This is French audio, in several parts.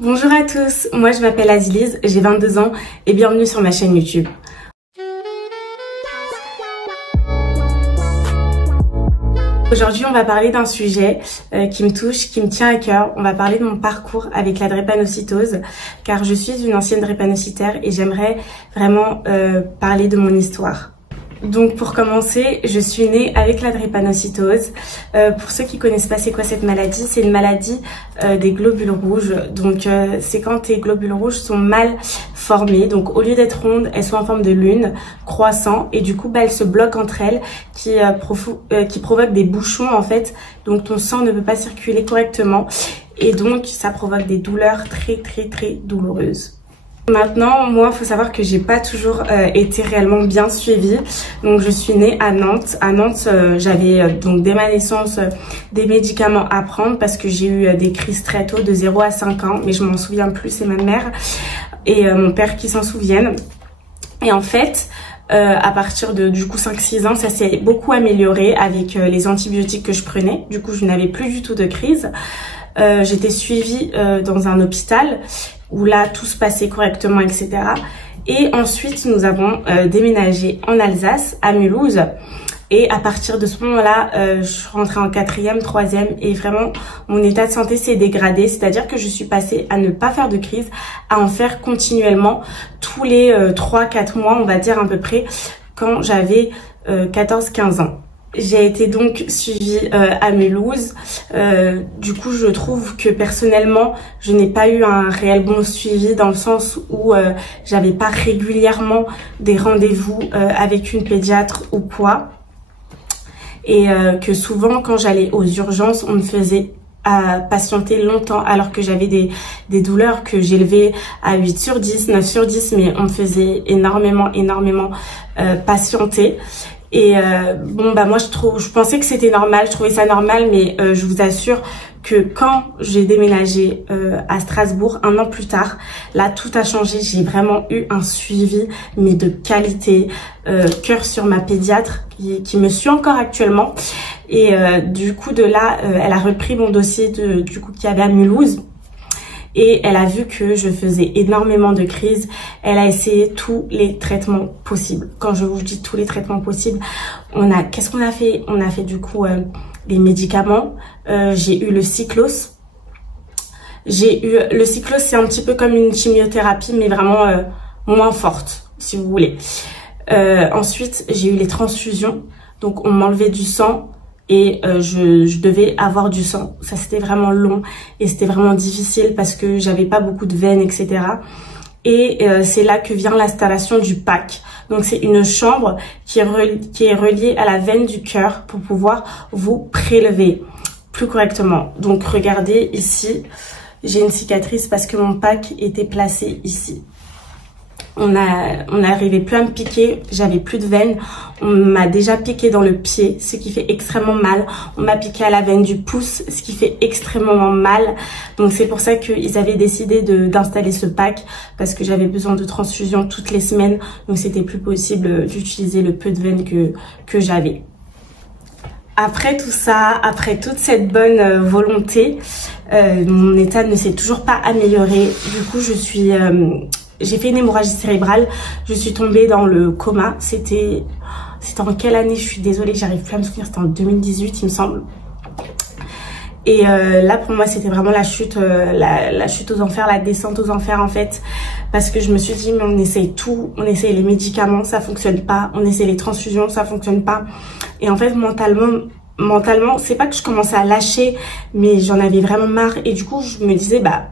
Bonjour à tous, moi je m'appelle Azilise, j'ai 22 ans et bienvenue sur ma chaîne YouTube. Aujourd'hui, on va parler d'un sujet qui me touche, qui me tient à cœur. On va parler de mon parcours avec la drépanocytose, car je suis une ancienne drépanocytaire et j'aimerais vraiment parler de mon histoire. Donc pour commencer, je suis née avec la drépanocytose. Pour ceux qui connaissent pas c'est quoi cette maladie, c'est une maladie des globules rouges. Donc c'est quand tes globules rouges sont mal formés. Donc au lieu d'être rondes, elles sont en forme de lune, croissant, et du coup elles se bloquent entre elles, qui provoquent des bouchons en fait. Donc ton sang ne peut pas circuler correctement et donc ça provoque des douleurs très douloureuses. Maintenant, moi, faut savoir que j'ai pas toujours été réellement bien suivie. Donc, je suis née à Nantes. À Nantes, j'avais donc dès ma naissance des médicaments à prendre parce que j'ai eu des crises très tôt, de 0 à 5 ans. Mais je m'en souviens plus, c'est ma mère et mon père qui s'en souviennent. Et en fait, à partir de du coup 5-6 ans, ça s'est beaucoup amélioré avec les antibiotiques que je prenais. Du coup, je n'avais plus du tout de crise. J'étais suivie dans un hôpital où là tout se passait correctement, etc. Et ensuite nous avons déménagé en Alsace, à Mulhouse. Et à partir de ce moment-là, je suis rentrée en 4e, 3e et vraiment mon état de santé s'est dégradé. C'est-à-dire que je suis passée à ne pas faire de crise, à en faire continuellement tous les 3-4 mois, on va dire à peu près, quand j'avais 14-15 ans. J'ai été donc suivie à Mulhouse. Du coup, je trouve que personnellement, je n'ai pas eu un réel bon suivi dans le sens où j'avais pas régulièrement des rendez-vous avec une pédiatre ou quoi. Et que souvent, quand j'allais aux urgences, on me faisait patienter longtemps alors que j'avais des douleurs que j'élevais à 8 sur 10, 9 sur 10, mais on me faisait énormément patienter. Et bon bah moi je pensais que c'était normal, je trouvais ça normal, mais je vous assure que quand j'ai déménagé à Strasbourg 1 an plus tard, là tout a changé. J'ai vraiment eu un suivi mais de qualité, cœur sur ma pédiatre qui me suit encore actuellement. Et du coup de là elle a repris mon dossier du coup qu'il y avait à Mulhouse. Et elle a vu que je faisais énormément de crises. Elle a essayé tous les traitements possibles. Quand je vous dis tous les traitements possibles, qu'est-ce qu'on a fait? On a fait du coup les médicaments. J'ai eu le cyclos. Le cyclos, c'est un petit peu comme une chimiothérapie, mais vraiment moins forte, si vous voulez. Ensuite, j'ai eu les transfusions. Donc, on m'enlevait du sang. Et je devais avoir du sang. Ça c'était vraiment long et c'était vraiment difficile parce que j'avais pas beaucoup de veines, etc. Et c'est là que vient l'installation du PAC. Donc c'est une chambre qui est reliée à la veine du cœur pour pouvoir vous prélever plus correctement. Donc regardez ici, j'ai une cicatrice parce que mon PAC était placé ici. On n'arrivait plus à me piquer, j'avais plus de veines. On m'a déjà piqué dans le pied, ce qui fait extrêmement mal. On m'a piqué à la veine du pouce, ce qui fait extrêmement mal. Donc c'est pour ça qu'ils avaient décidé d'installer ce PAC, parce que j'avais besoin de transfusion toutes les semaines. Donc c'était plus possible d'utiliser le peu de veines que j'avais. Après tout ça, après toute cette bonne volonté, mon état ne s'est toujours pas amélioré. Du coup j'ai fait une hémorragie cérébrale, je suis tombée dans le coma. C'était en quelle année? Je suis désolée, j'arrive plus à me souvenir, c'était en 2018 il me semble. Et là pour moi c'était vraiment la chute aux enfers, la descente aux enfers en fait. Parce que je me suis dit mais on essaye tout, on essaye les médicaments, ça fonctionne pas, on essaye les transfusions, ça fonctionne pas. Et en fait mentalement, c'est pas que je commençais à lâcher, mais j'en avais vraiment marre. Et du coup je me disais bah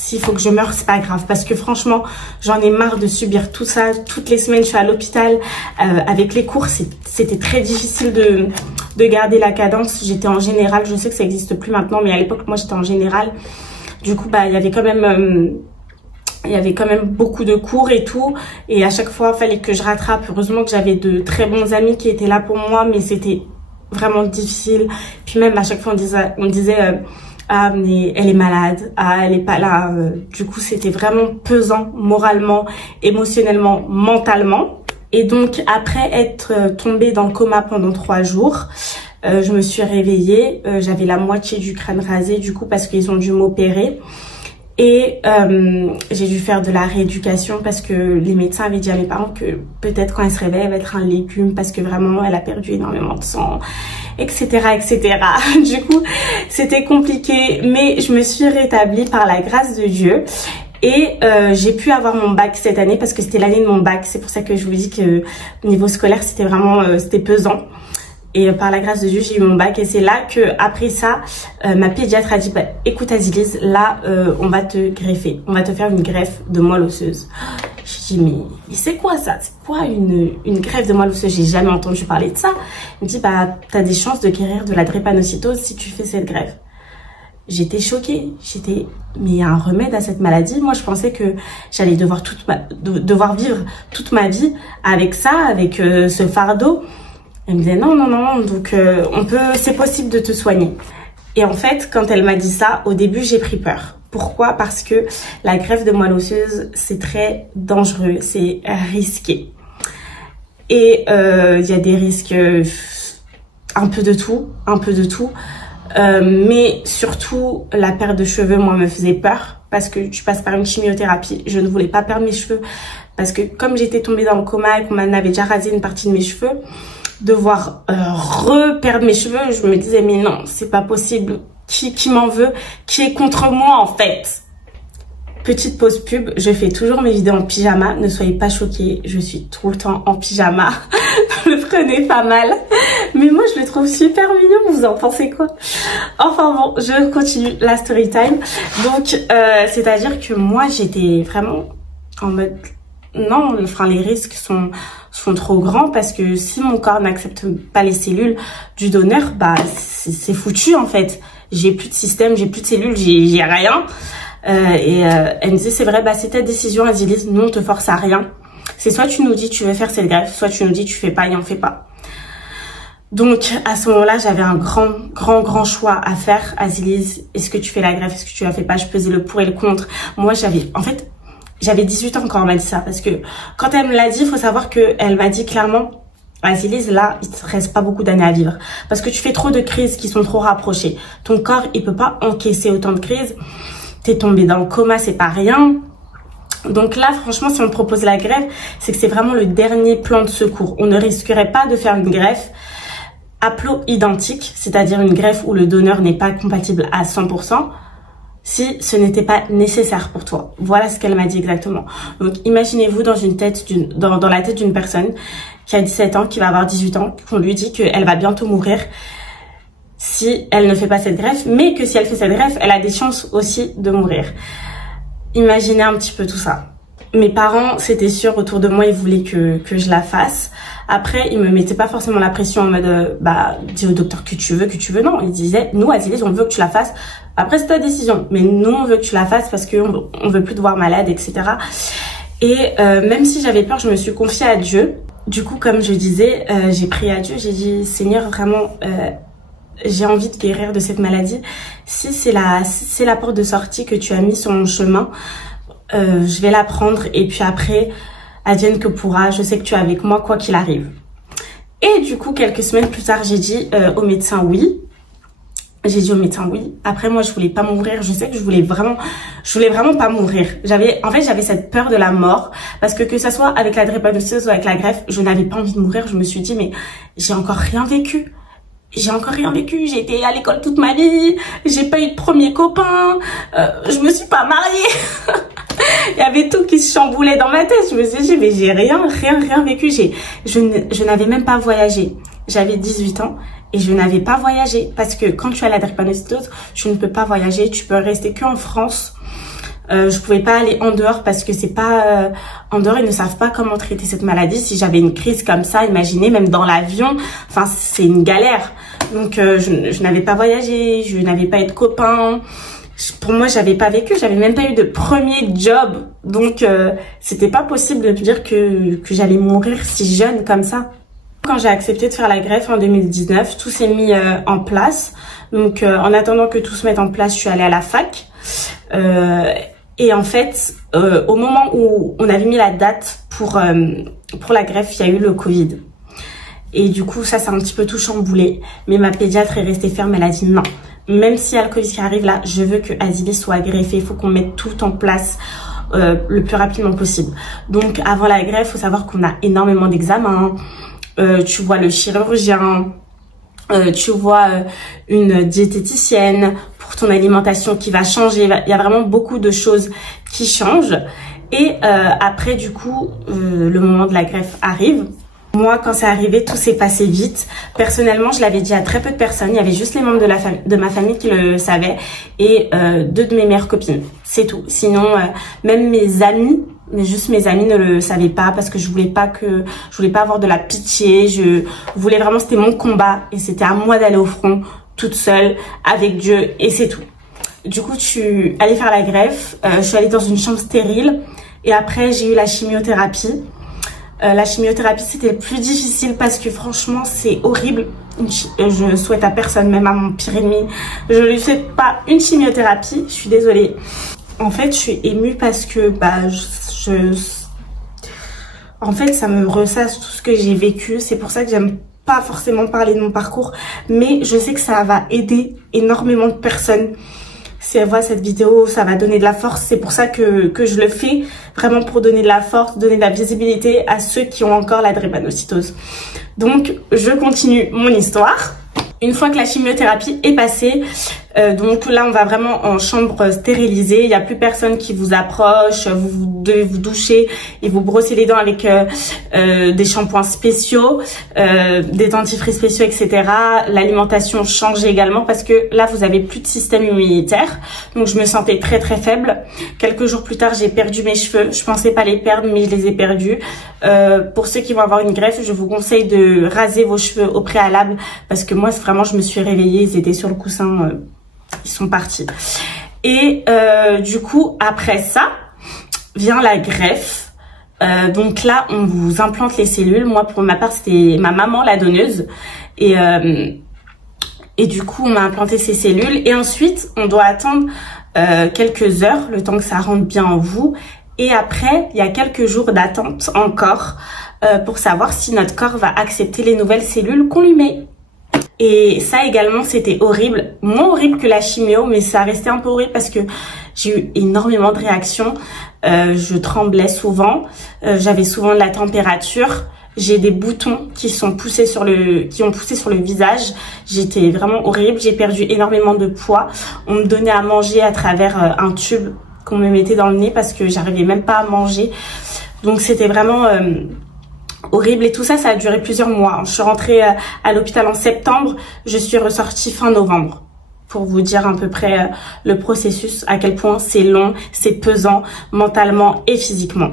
s'il faut que je meure, c'est pas grave. Parce que franchement, j'en ai marre de subir tout ça. Toutes les semaines, je suis à l'hôpital. Avec les cours, c'était très difficile de garder la cadence. J'étais en générale. Je sais que ça n'existe plus maintenant, mais à l'époque, moi, j'étais en générale. Du coup, bah, il y avait quand même beaucoup de cours et tout. Et à chaque fois, il fallait que je rattrape. Heureusement que j'avais de très bons amis qui étaient là pour moi, mais c'était vraiment difficile. Puis même, à chaque fois, on disait ah mais elle est malade, ah elle est pas là. Du coup c'était vraiment pesant moralement, émotionnellement, mentalement. Et donc après être tombée dans le coma pendant 3 jours, je me suis réveillée, j'avais la moitié du crâne rasé du coup parce qu'ils ont dû m'opérer. Et j'ai dû faire de la rééducation parce que les médecins avaient dit à mes parents que peut-être quand elle se réveille, elle va être un légume parce que vraiment elle a perdu énormément de sang, etc., etc. Du coup, c'était compliqué, mais je me suis rétablie par la grâce de Dieu. Et j'ai pu avoir mon bac cette année parce que c'était l'année de mon bac. C'est pour ça que je vous dis que au niveau scolaire, c'était vraiment c'était pesant. Et par la grâce de Dieu, j'ai eu mon bac. Et c'est là que après ça, ma pédiatre a dit bah, écoute Azilise, là on va te greffer. On va te faire une greffe de moelle osseuse. Je dis mais c'est quoi ça? C'est quoi une greffe de moelle osseuse? J'ai jamais entendu parler de ça. Elle me dit bah t'as des chances de guérir de la drépanocytose si tu fais cette greffe. J'étais choquée. J'étais mais il y a un remède à cette maladie. Moi je pensais que j'allais devoir vivre toute ma vie avec ça, avec ce fardeau. Elle me disait non, non, non, donc c'est possible de te soigner. Et en fait, quand elle m'a dit ça, au début, j'ai pris peur. Pourquoi? Parce que la greffe de moelle osseuse, c'est très dangereux, c'est risqué. Et il y a des risques, un peu de tout. Mais surtout, la perte de cheveux, moi, me faisait peur. Parce que tu passes par une chimiothérapie. Je ne voulais pas perdre mes cheveux. Parce que comme j'étais tombée dans le coma et qu'on m'avait déjà rasé une partie de mes cheveux, devoir reperdre mes cheveux, je me disais mais non, c'est pas possible, qui m'en veut, qui est contre moi en fait. Petite pause pub, je fais toujours mes vidéos en pyjama, ne soyez pas choqués, je suis tout le temps en pyjama. Ne le prenez pas mal, mais moi je le trouve super mignon, vous en pensez quoi? Enfin bon, je continue la story time. Donc c'est à dire que moi j'étais vraiment en mode non, enfin les risques sont trop grands parce que si mon corps n'accepte pas les cellules du donneur, bah c'est foutu en fait. J'ai plus de système, j'ai plus de cellules, j'ai rien. Elle me disait c'est vrai, bah c'est ta décision Azilise, nous on te force à rien. C'est soit tu nous dis tu veux faire cette greffe, soit tu nous dis tu fais pas et on fait pas. Donc à ce moment-là, j'avais un grand choix à faire. Azilise, est-ce que tu fais la greffe, est-ce que tu la fais pas? Je pesais le pour et le contre. Moi j'avais 18 ans quand elle m'a dit ça, parce que quand elle me l'a dit, il faut savoir qu'elle m'a dit clairement, Azilise, là, il te reste pas beaucoup d'années à vivre, parce que tu fais trop de crises qui sont trop rapprochées. Ton corps, il peut pas encaisser autant de crises. T'es tombée dans le coma, c'est pas rien. Donc là, franchement, si on me propose la greffe, c'est que c'est vraiment le dernier plan de secours. On ne risquerait pas de faire une greffe haplo-identique, c'est-à-dire une greffe où le donneur n'est pas compatible à 100%. Si ce n'était pas nécessaire pour toi. Voilà ce qu'elle m'a dit exactement. Donc imaginez-vous dans la tête d'une personne qui a 17 ans, qui va avoir 18 ans, qu'on lui dit qu'elle va bientôt mourir si elle ne fait pas cette greffe, mais que si elle fait cette greffe, elle a des chances aussi de mourir. Imaginez un petit peu tout ça. Mes parents, c'était sûr, autour de moi, ils voulaient que je la fasse. Après, ils me mettaient pas forcément la pression en mode, dis au docteur que tu veux. Non, ils disaient, nous, Azilise, on veut que tu la fasses. Après, c'est ta décision. Mais nous, on veut que tu la fasses parce qu'on veut plus te voir malade, etc. Et même si j'avais peur, je me suis confiée à Dieu. Du coup, comme je disais, j'ai prié à Dieu. J'ai dit, Seigneur, vraiment, j'ai envie de guérir de cette maladie. Si c'est la porte de sortie que tu as mis sur mon chemin, je vais la prendre. Et puis après, advienne que pourra, je sais que tu es avec moi quoi qu'il arrive. Et du coup, quelques semaines plus tard, j'ai dit au médecin oui. J'ai dit au médecin oui. Après, moi, je voulais pas mourir. Je sais que je voulais vraiment pas mourir. En fait, j'avais cette peur de la mort parce que ça soit avec la drépanocytose ou avec la greffe, je n'avais pas envie de mourir. Je me suis dit, mais j'ai encore rien vécu. J'ai été à l'école toute ma vie. J'ai pas eu de premier copain. Je me suis pas mariée. Il y avait tout qui se chamboulait dans ma tête. Je me suis dit, mais j'ai rien vécu. Je n'avais même pas voyagé. J'avais 18 ans et je n'avais pas voyagé. Parce que quand tu as la drépanocytose, tu ne peux pas voyager. Tu peux rester qu'en France. Je pouvais pas aller en dehors parce que c'est pas... en dehors, ils ne savent pas comment traiter cette maladie. Si j'avais une crise comme ça, imaginez, même dans l'avion, enfin, c'est une galère. Donc, je n'avais pas voyagé. Je n'avais pas eu de copain. Pour moi, j'avais pas vécu, j'avais même pas eu de premier job. Donc, c'était pas possible de me dire que j'allais mourir si jeune comme ça. Quand j'ai accepté de faire la greffe en 2019, tout s'est mis en place. Donc, en attendant que tout se mette en place, je suis allée à la fac. Et en fait, au moment où on avait mis la date pour la greffe, il y a eu le Covid. Et du coup, ça a un petit peu tout chamboulé. Mais ma pédiatre est restée ferme, elle a dit non. même s'il y a le Covid qui arrive là, je veux que Azilis soit greffé. Il faut qu'on mette tout en place le plus rapidement possible. Donc avant la greffe, il faut savoir qu'on a énormément d'examens. Tu vois le chirurgien, tu vois une diététicienne pour ton alimentation qui va changer. Il y a vraiment beaucoup de choses qui changent. Et après, du coup, le moment de la greffe arrive. Moi, quand c'est arrivé, tout s'est passé vite. Personnellement, je l'avais dit à très peu de personnes. Il y avait juste les membres de ma famille qui le savaient et 2 de mes meilleures copines. C'est tout. Sinon, même mes amis, mais juste mes amis ne le savaient pas parce que je voulais pas avoir de la pitié. Je voulais vraiment, c'était mon combat et c'était à moi d'aller au front toute seule avec Dieu et c'est tout. Du coup, je suis allée faire la greffe. Je suis allée dans une chambre stérile et après, j'ai eu la chimiothérapie. La chimiothérapie, c'était le plus difficile parce que franchement, c'est horrible. Je souhaite à personne, même à mon pire ennemi, je lui souhaite pas une chimiothérapie. Je suis désolée. En fait, je suis émue parce que en fait, ça me ressasse tout ce que j'ai vécu. C'est pour ça que j'aime pas forcément parler de mon parcours, mais je sais que ça va aider énormément de personnes. Si elle voit cette vidéo, ça va donner de la force. C'est pour ça que je le fais, vraiment pour donner de la force, donner de la visibilité à ceux qui ont encore la drépanocytose. Donc, je continue mon histoire. Une fois que la chimiothérapie est passée, donc là on va vraiment en chambre stérilisée, il n'y a plus personne qui vous approche, vous devez vous doucher et vous brosser les dents avec des shampoings spéciaux, des dentifrices spéciaux, etc. L'alimentation change également parce que là vous avez plus de système immunitaire, donc je me sentais très très faible. Quelques jours plus tard j'ai perdu mes cheveux, je pensais pas les perdre mais je les ai perdus. Pour ceux qui vont avoir une greffe, je vous conseille de raser vos cheveux au préalable parce que moi vraiment je me suis réveillée, ils étaient sur le coussin, ils sont partis. Et du coup après ça vient la greffe. Donc là on vous implante les cellules. Moi pour ma part c'était ma maman la donneuse et du coup on m'a implanté ces cellules et ensuite on doit attendre quelques heures le temps que ça rentre bien en vous. Et après, il y a quelques jours d'attente encore pour savoir si notre corps va accepter les nouvelles cellules qu'on lui met. Et ça également, c'était horrible. Moins horrible que la chimio, mais ça restait un peu horrible parce que j'ai eu énormément de réactions. Je tremblais souvent. J'avais souvent de la température. J'ai des boutons qui ont poussé sur le visage. J'étais vraiment horrible. J'ai perdu énormément de poids. On me donnait à manger à travers un tube qu'on me mettait dans le nez parce que j'arrivais même pas à manger. Donc c'était vraiment horrible et tout ça, ça a duré plusieurs mois. Je suis rentrée à l'hôpital en septembre, je suis ressortie fin novembre. Pour vous dire à peu près le processus, à quel point c'est long, c'est pesant mentalement et physiquement.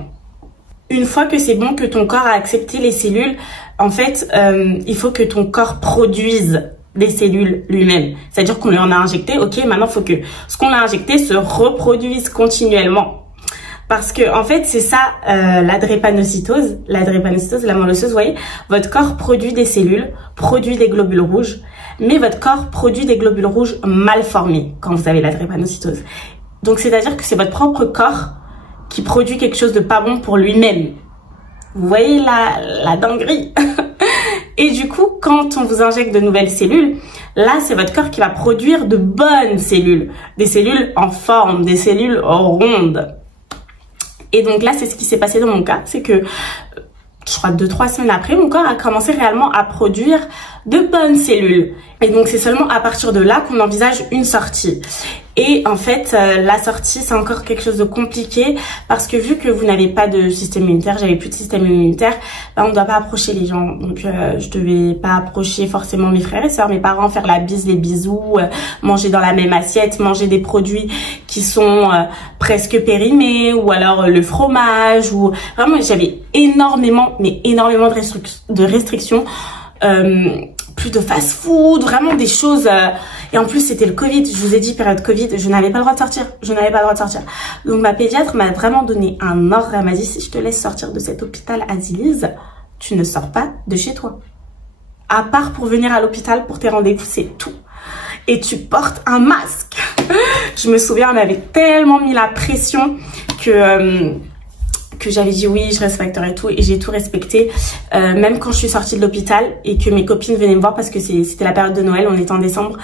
Une fois que c'est bon, que ton corps a accepté les cellules, en fait, il faut que ton corps produise des cellules lui-même. C'est-à-dire qu'on lui en a injecté, ok, maintenant il faut que ce qu'on a injecté se reproduise continuellement. Parce que en fait, c'est ça la drépanocytose, la moelleuse, vous voyez, votre corps produit des cellules, produit des globules rouges, mais votre corps produit des globules rouges mal formés quand vous avez la drépanocytose. Donc c'est-à-dire que c'est votre propre corps qui produit quelque chose de pas bon pour lui-même. Vous voyez la dinguerie. Et du coup, quand on vous injecte de nouvelles cellules, là, c'est votre corps qui va produire de bonnes cellules. Des cellules en forme, des cellules rondes. Et donc là, c'est ce qui s'est passé dans mon cas. C'est que, je crois 2-3 semaines après, mon corps a commencé réellement à produire de bonnes cellules. Et donc, c'est seulement à partir de là qu'on envisage une sortie. Et en fait, la sortie, c'est encore quelque chose de compliqué parce que vu que vous n'avez pas de système immunitaire, j'avais plus de système immunitaire, ben on ne doit pas approcher les gens. Donc, je devais pas approcher forcément mes frères et sœurs, mes parents, faire la bise, les bisous, manger dans la même assiette, manger des produits qui sont presque périmés ou alors le fromage ou vraiment, j'avais énormément, mais énormément de restrictions. Plus de fast-food, vraiment des choses. Et en plus, c'était le Covid. Je vous ai dit, période Covid, je n'avais pas le droit de sortir. Je n'avais pas le droit de sortir. Donc, ma pédiatre m'a vraiment donné un ordre. Elle m'a dit, si je te laisse sortir de cet hôpital Azilis, tu ne sors pas de chez toi. À part pour venir à l'hôpital pour tes rendez-vous, c'est tout. Et tu portes un masque. Je me souviens, on avait tellement mis la pression que j'avais dit oui, je respecterai tout et j'ai tout respecté. Même quand je suis sortie de l'hôpital et que mes copines venaient me voir parce que c'était la période de Noël, on était en décembre,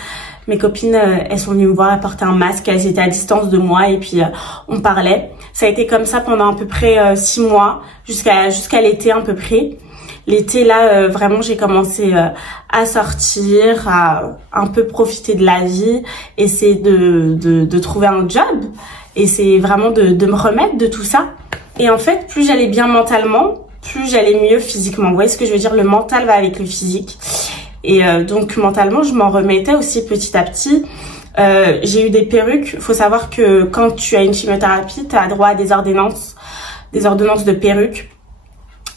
Mes copines, elles sont venues me voir, elles portaient un masque, elles étaient à distance de moi et puis on parlait. Ça a été comme ça pendant à peu près 6 mois, jusqu'à l'été à peu près. L'été, là, vraiment, j'ai commencé à sortir, à un peu profiter de la vie, essayer de trouver un job, essayer vraiment de me remettre de tout ça. Et en fait, plus j'allais bien mentalement, plus j'allais mieux physiquement. Vous voyez ce que je veux dire? Le mental va avec le physique. Et donc, mentalement, je m'en remettais aussi petit à petit. J'ai eu des perruques. Faut savoir que quand tu as une chimiothérapie, tu as droit à des ordonnances de perruques.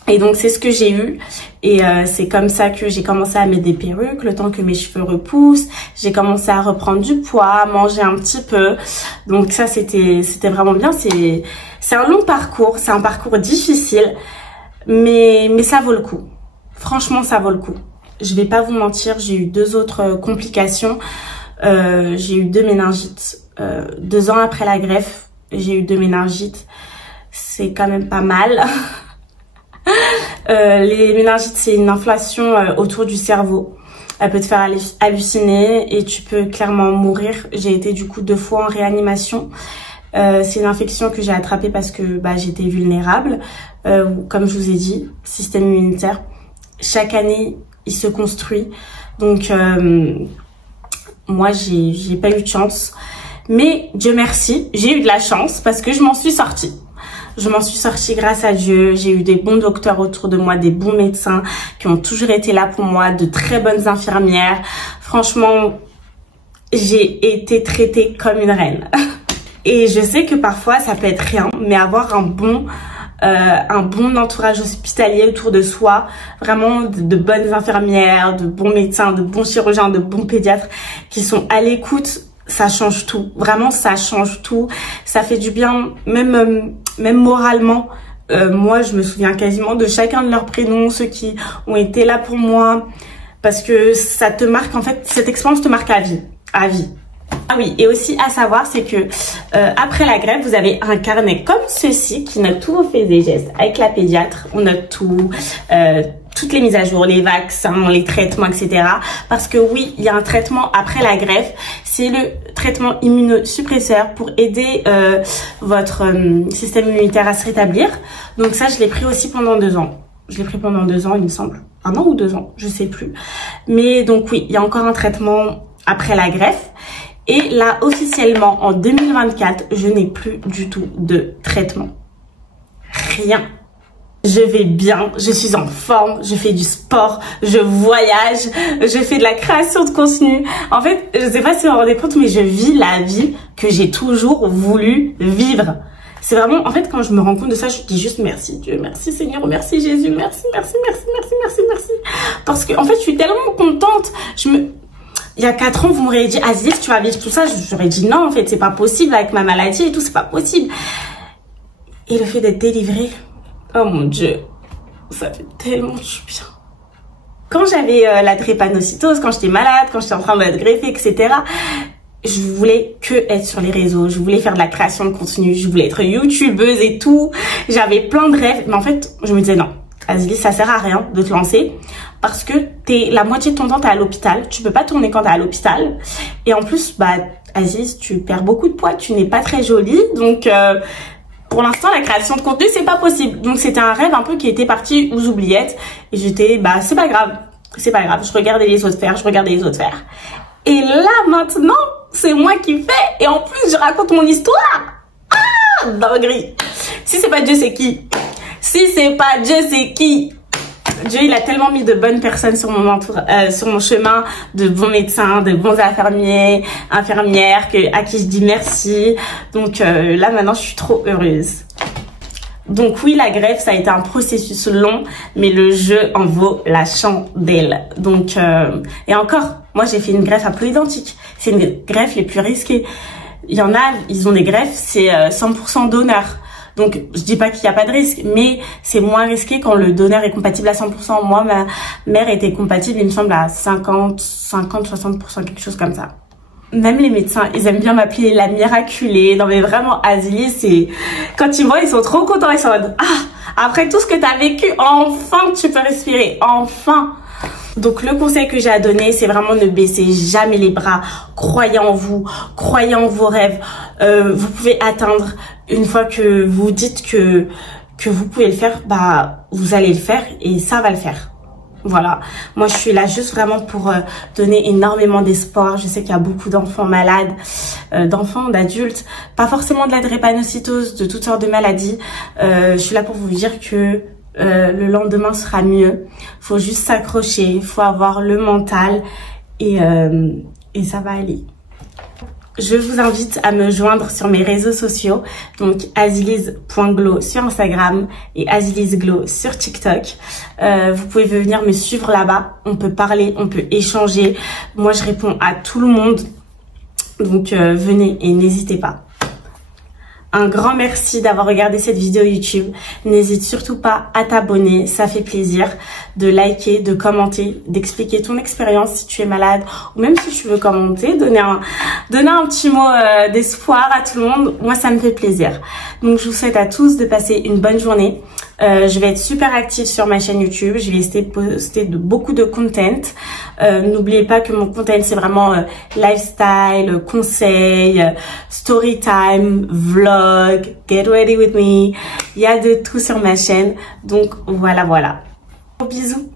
Et donc c'est ce que j'ai eu et c'est comme ça que j'ai commencé à mettre des perruques le temps que mes cheveux repoussent. J'ai commencé à reprendre du poids, à manger un petit peu. Donc ça c'était vraiment bien. C'est un long parcours, c'est un parcours difficile, mais ça vaut le coup. Franchement ça vaut le coup. Je vais pas vous mentir, j'ai eu 2 autres complications. J'ai eu 2 méningites 2 ans après la greffe. J'ai eu 2 méningites. C'est quand même pas mal. Les méningites, c'est une inflammation autour du cerveau. Elle peut te faire halluciner et tu peux clairement mourir. J'ai été du coup 2 fois en réanimation. C'est une infection que j'ai attrapée parce que j'étais vulnérable. Comme je vous ai dit, système immunitaire. Chaque année, il se construit. Donc, moi, j'ai pas eu de chance. Mais Dieu merci, j'ai eu de la chance parce que je m'en suis sortie. Je m'en suis sortie grâce à Dieu. J'ai eu des bons docteurs autour de moi, des bons médecins qui ont toujours été là pour moi, de très bonnes infirmières. Franchement, j'ai été traitée comme une reine. Et je sais que parfois, ça peut être rien, mais avoir un bon entourage hospitalier autour de soi, vraiment de bonnes infirmières, de bons médecins, de bons chirurgiens, de bons pédiatres qui sont à l'écoute, ça change tout. Vraiment, ça change tout. Ça fait du bien, même moralement. Moi, je me souviens quasiment de chacun de leurs prénoms, ceux qui ont été là pour moi. Parce que ça te marque, en fait, cette expérience te marque à vie. À vie. Ah oui, et aussi à savoir, c'est que après la greffe, vous avez un carnet comme ceci qui note tous vos faits et gestes. Avec la pédiatre, on note tout, toutes les mises à jour, les vaccins, les traitements, etc. Parce que oui, il y a un traitement après la greffe. C'est le traitement immunosuppresseur pour aider votre système immunitaire à se rétablir. Donc ça, je l'ai pris aussi pendant 2 ans. Je l'ai pris pendant 2 ans, il me semble. 1 an ou 2 ans, je sais plus. Mais donc oui, il y a encore un traitement après la greffe. Et là, officiellement, en 2024, je n'ai plus du tout de traitement. Rien. Je vais bien, je suis en forme, je fais du sport, je voyage, je fais de la création de contenu. En fait, je sais pas si vous vous rendez compte, mais je vis la vie que j'ai toujours voulu vivre. C'est vraiment, en fait, quand je me rends compte de ça, je dis juste merci Dieu, merci Seigneur, merci Jésus, merci. Parce que, en fait, je suis tellement contente. Il y a 4 ans, vous m'auriez dit, Aziz, tu vas vivre tout ça. J'aurais dit non, en fait, c'est pas possible avec ma maladie et tout, c'est pas possible. Et le fait d'être délivrée, oh mon Dieu, ça fait tellement du bien. Quand j'avais la drépanocytose, quand j'étais malade, quand j'étais en train d'être greffée, etc., je voulais que être sur les réseaux, je voulais faire de la création de contenu, je voulais être youtubeuse et tout. J'avais plein de rêves, mais en fait, je me disais non, Aziz, ça sert à rien de te lancer parce que la moitié de ton temps t'es à l'hôpital, tu peux pas tourner quand t'es à l'hôpital. Et en plus, Aziz, tu perds beaucoup de poids, tu n'es pas très jolie, donc pour l'instant, la création de contenu, c'est pas possible. Donc, c'était un rêve un peu qui était parti aux oubliettes. Et j'étais, c'est pas grave. C'est pas grave. Je regardais les autres faire, Et là, maintenant, c'est moi qui fais. Et en plus, je raconte mon histoire. Ah, dinguerie. Si c'est pas Dieu, c'est qui? Si c'est pas Dieu, c'est qui? Dieu, il a tellement mis de bonnes personnes sur mon chemin, de bons médecins, de bons infirmières, à qui je dis merci. Donc là, maintenant, je suis trop heureuse. Donc oui, la greffe, ça a été un processus long, mais le jeu en vaut la chandelle. Donc, et encore, moi, j'ai fait une greffe à peau identique. C'est une greffe les plus risquées. Il y en a, ils ont des greffes, c'est 100% donneur. Donc, je dis pas qu'il n'y a pas de risque, mais c'est moins risqué quand le donneur est compatible à 100%. Moi, ma mère était compatible, il me semble, à 60%, quelque chose comme ça. Même les médecins, ils aiment bien m'appeler la miraculée. Non, mais vraiment, Aziz, c'est... Quand ils voient, ils sont trop contents. Ils sont en mode, ah, après tout ce que t'as vécu, enfin, tu peux respirer. Enfin. Donc le conseil que j'ai à donner, c'est vraiment ne baissez jamais les bras, croyez en vous, croyez en vos rêves. Vous pouvez atteindre, une fois que vous dites que vous pouvez le faire, bah vous allez le faire et ça va le faire. Voilà, moi je suis là juste vraiment pour donner énormément d'espoir. Je sais qu'il y a beaucoup d'enfants malades, d'enfants, d'adultes, pas forcément de la drépanocytose, de toutes sortes de maladies. Je suis là pour vous dire que le lendemain sera mieux. Faut juste s'accrocher, faut avoir le mental et ça va aller. Je vous invite à me joindre sur mes réseaux sociaux, donc aziliz.glow sur Instagram et azilizglow sur TikTok. Vous pouvez venir me suivre là-bas, on peut parler, on peut échanger. Moi je réponds à tout le monde, donc venez et n'hésitez pas. Un grand merci d'avoir regardé cette vidéo YouTube. N'hésite surtout pas à t'abonner, ça fait plaisir, de liker, de commenter, d'expliquer ton expérience si tu es malade ou même si tu veux commenter, donner un petit mot d'espoir à tout le monde. Moi, ça me fait plaisir. Donc, je vous souhaite à tous de passer une bonne journée. Je vais être super active sur ma chaîne YouTube. Je vais essayer de poster beaucoup de content. N'oubliez pas que mon content, c'est vraiment lifestyle, conseils, story time, vlog, get ready with me. Il y a de tout sur ma chaîne. Donc, voilà. Gros bisous.